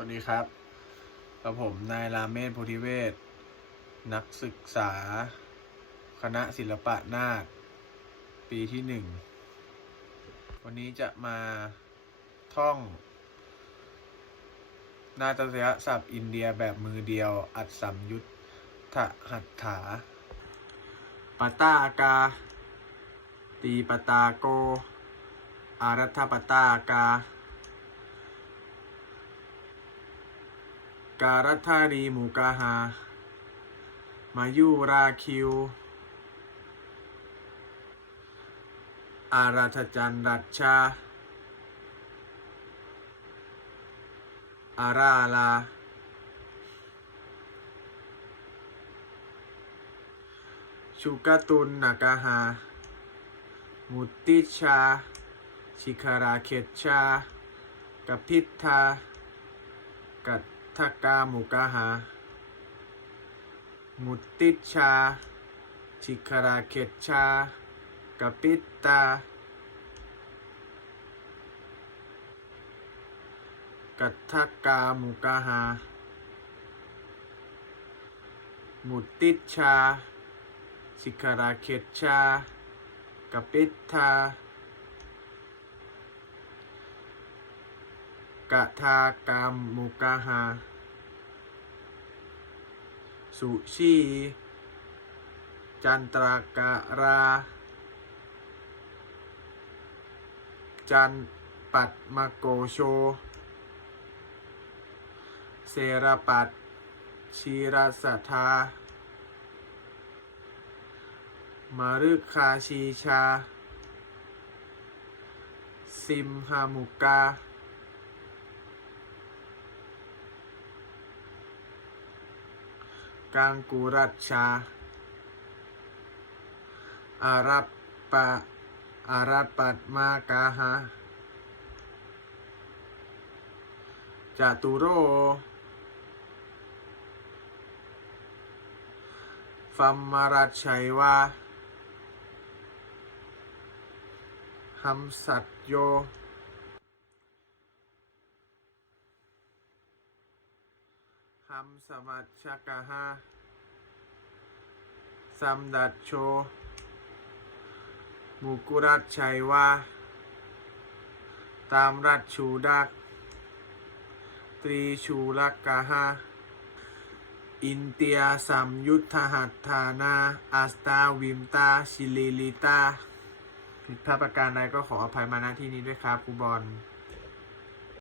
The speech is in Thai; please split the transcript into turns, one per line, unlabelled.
วัสดีครับกับผมนายราเมศโพธิเวศนักศึกษา คณะศิลปะนาฏปีที่หนึ่ง วันนี้จะมาท่อง นาฏยศัพท์อินเดียแบบมือเดียว อัดสัมยุทธหัตถาปตาอากา ตีปตาโก อารัฐปตาอากา การัฐารีมูกาหา มายุราคิว อาราธจันรัชชา อาราลา ชุกตุนนากาหา มุติชา ชิคาราเขตชากพิทธากัต ทกามุกาหา มุติชา ชิคาราเขตชากปิตตากัทกามุกาหา มุติชาชิคาราเขตชากปิตา กะทากามมุกาหา สุชี จันตรการา จันปัดมะโกโช เสรปัดชีรสัทธามารึคาชีชา ซิมหามุกา กังกุรัชชาอารับปะอารัปปัดมากาหาจตุโรฟัมมารัชชัยวาหัมสัตโย หัมสมัชชกะหาสัมดัชโช มุกุรัชชัยวา ตามรัชชูดัก ตรีชูลักกะหาอินเตียสัมยุทธหัตถานาอัสตาวิมตา ชิลิลิตาผิดพลาดประการใดก็ขออภัยมาณที่นี้ด้วยครับครูบอล